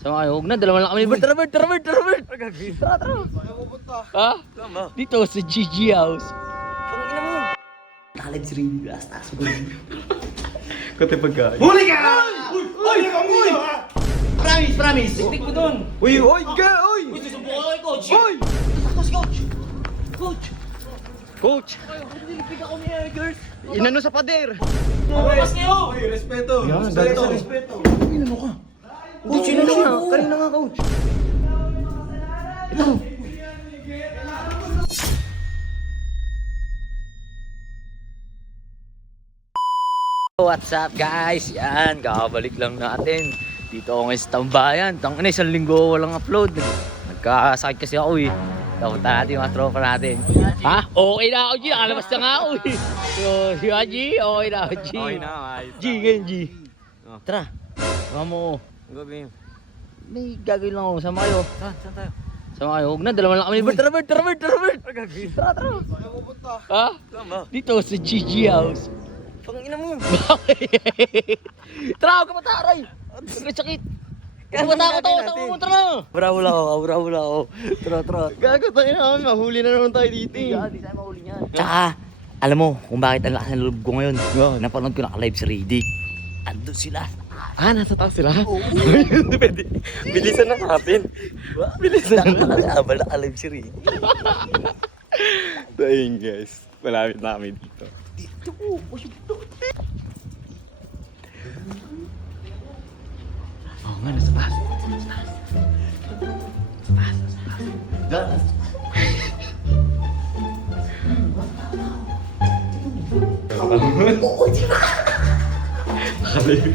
Sama kayo, huwag na, dalawa lang kami. Bert. Tara. Ha? Dito sa GG House. Pangina mo. Talib si Ring, taas mo. Kati pagkain. Huli ka! Uy! Promise! Tiktik mo dun. Uy! Uy, susubukan ko kay Coach. Uy! Sakto si Coach. Coach. Coach! Nilipig ako ni Eggers. Inano sa pader! Lumabas kayo. Uy, respeto! Yan, Respeto! Inano ka? Coach, yun na siya. Kanina nga, coach. Ito. What's up guys? Yan, kakabalik lang natin. Dito ako ngayon sa tambayan. Tangina, isang linggo walang upload. Nagkasakit kasi ako eh. Tapunta natin yung mga tropa natin. Ha? Okay na ako G, nakalabas na nga ako eh. So, si G, okay na ako G. Okay na, ayos. G, ganyan G. Tara, sama mo ko. Gabi. May gagawin lang ako, sama kayo. Saan tayo? Sama kayo, huwag na, dalawa lang kami. Bert. Tara. Ha? Dito sa GG House. Pangina mo. Tara, huwag ka mataray. Sakit. Huwag matakot ako, sama mo, tara. Bravo lang ako. Tara. Gago tayo namin, mahuli na naman tayo dito eh. Di tayo mahuli niyan. Tsaka, alam mo kung bakit ang lakas ng loob ko ngayon. Napanood ko naka-live si Riddick. Andun sila. Ah, nasa taas sila? Depende. Bilisan na natin. Habang naka-live si Riddick. So ayun guys, malapit na kami dito. Oo nga, nasa taas.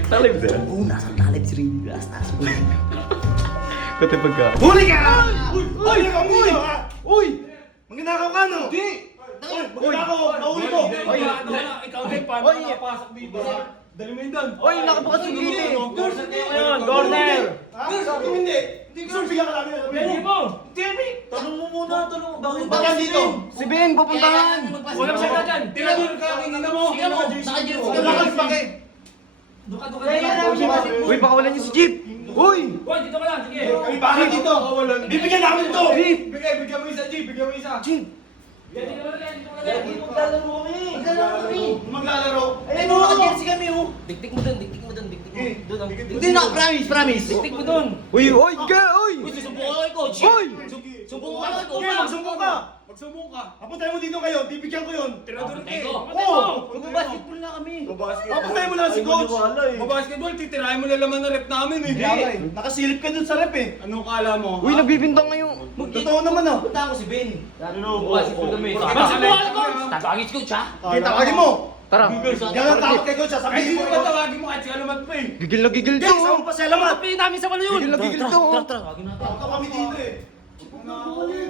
Talib sila? Oo, nasa talib si Riddick. Taas mo. Kati pagkain. Huli ka! Uy! Magnanakaw ka, no? Hindi! Magnanakaw! Nahuli ko! Ikaw din, paano nakapasok dito? Dali mo yun doon! Oy, nakabukas yung gate eh. Corner! Hindi! Hindi ko bigyan ka namin! Hindi mo! Hindi! Tanong mo muna! Bakit dito? Si Ben, pupuntahan! Walang siya dyan! Tinadun ka! Kinina mo! Sige mo! Naka-jersey ka Wala kang pake! Uy, pakawalan niyo si Jeep! Uy! Kami bakit dito? Bibigyan namin ito! Bigyan mo isa, Jeep! Bigyan mo isa! Jeep! Maglalaro kami! Maglalaro? Ay, mo naka-jersey kami oh! Diktik mo dun. Hindi na, promise! Diktik mo dun! Uy! Uy, susubukan ko kay Coach! Uy! Subukan ko kay Coach! Magsumbong ka! Magsumbong ka! Apuntay mo dito ngayon! Bibigyan ko yun! Tinadun Apuntay ko! Oo! Mag-basketball na kami! Apuntay mo na si Coach! Basketball, titirahin mo na laman ng rep namin eh! Hindi! Nakasilip ka dun sa rep eh! Anong kala mo? Uy, nagbibintang ngayon! Totoo naman ah! Punta ko si Ben! Mag-basketball kami! Magsubukan ko! Tatawagin si Coach ha! Tawagin mo! Tara! Yan ang tawag kay Coach! Sasabihin mo ba tawagin mo kahit si Alamat pa eh! Gigil na gigil to! Saan mo pa si Alamat? Pili namin sa yun! Gigil na gigil to! Tawagin natin! Ito kami dito eh!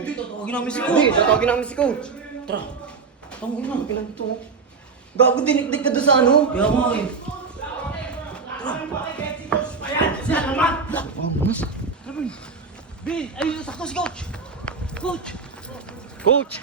Dito, tawagin namin si Hindi, Coach! tatawagin namin si Coach! Tara! Tawagin na! Kailan ito? Gago, dinikdik ka doon sa ano? Kaya nga eh! Ben! Ayun, sakto si Coach! Coach! Coach!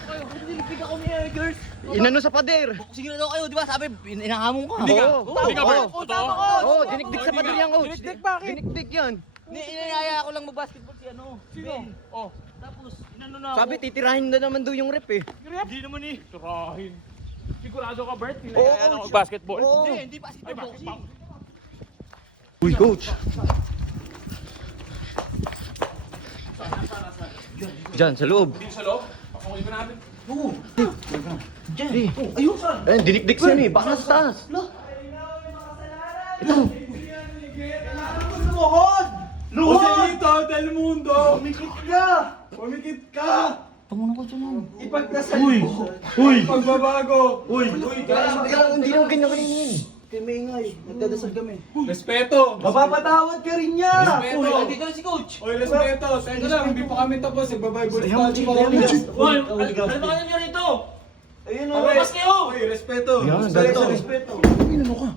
Nilipig ako ni Eggers! Inano sa pader! Sige na daw kayo, di ba? Sabi, inahamon ka! Hindi ka, Bert? Tama ko! Oo, dinikdik sa pader yan, Coach! Dinikdik bakit? Dinikdik yan! Inayaya ko lang mag-basketball si ano? Sino? Oh. Tapos, inano na ako. Sabi, titirahin na naman daw yung rep eh. Hindi naman eh. Turahin. Sigurado ka, Bert? Oo, Hinayaan ako Coach. basketball? Oo. Hindi basketball boxing. Uy, Coach! Diyan, sa loob. Dito sa loob? Pakuhin ko natin. Diyan. Ayun, saan? Eh, dinikdik siya eh. Baka nasa taas. Ito. Joselito del Mundo! Pumikit ka! Tama ko dyan. Ipagdasal mo! Pagbabago! Hindi naman ganyan kaninin. Kay Mengay, nagdadasal kami. Respeto! Mapapatawad ka rin niya! Uy, andito na si Coach. Oy, respeto! Teka lang, hindi pa kami tapos. Iba-Bible study pa kami. Hoy, ano ba kayo niyo rito? Ayun o. Lumabas kayo! Oy, respeto! Yan, Respeto! ganito. Respeto! Inano ka?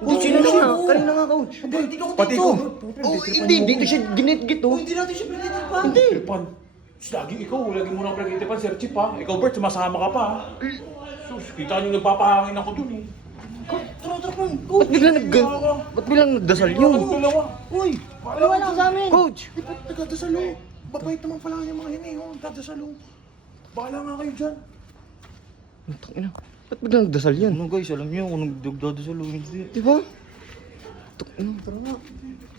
Coach, inano ka? Kanina nga, Coach. Dito ko Pati dito. ko. Oh, hindi. Dito siya ginit-git oh. Hindi natin siya pinitid pa. Hindi. Pan. Lagi ikaw, lagi mo nang pinag-itipan, Sir Chip ha. Ikaw, Bert, sumasama ka pa ha. Sus, kita niyo nagpapahangin ako dun eh. Tara, Tropon. Ba't biglang nagdasal yun? Dalawa. Uy, Wala ka sa amin. Coach! Eh, ba't nagdadasalo? Babait naman pala yung mga yun eh. Oh, nagdadasalo. Bahala nga kayo dyan. Ang tangina. Ba't biglang nagdasal yan? Ano guys, alam niyo kung nagdadasalo hindi. Di ba? Tara nga.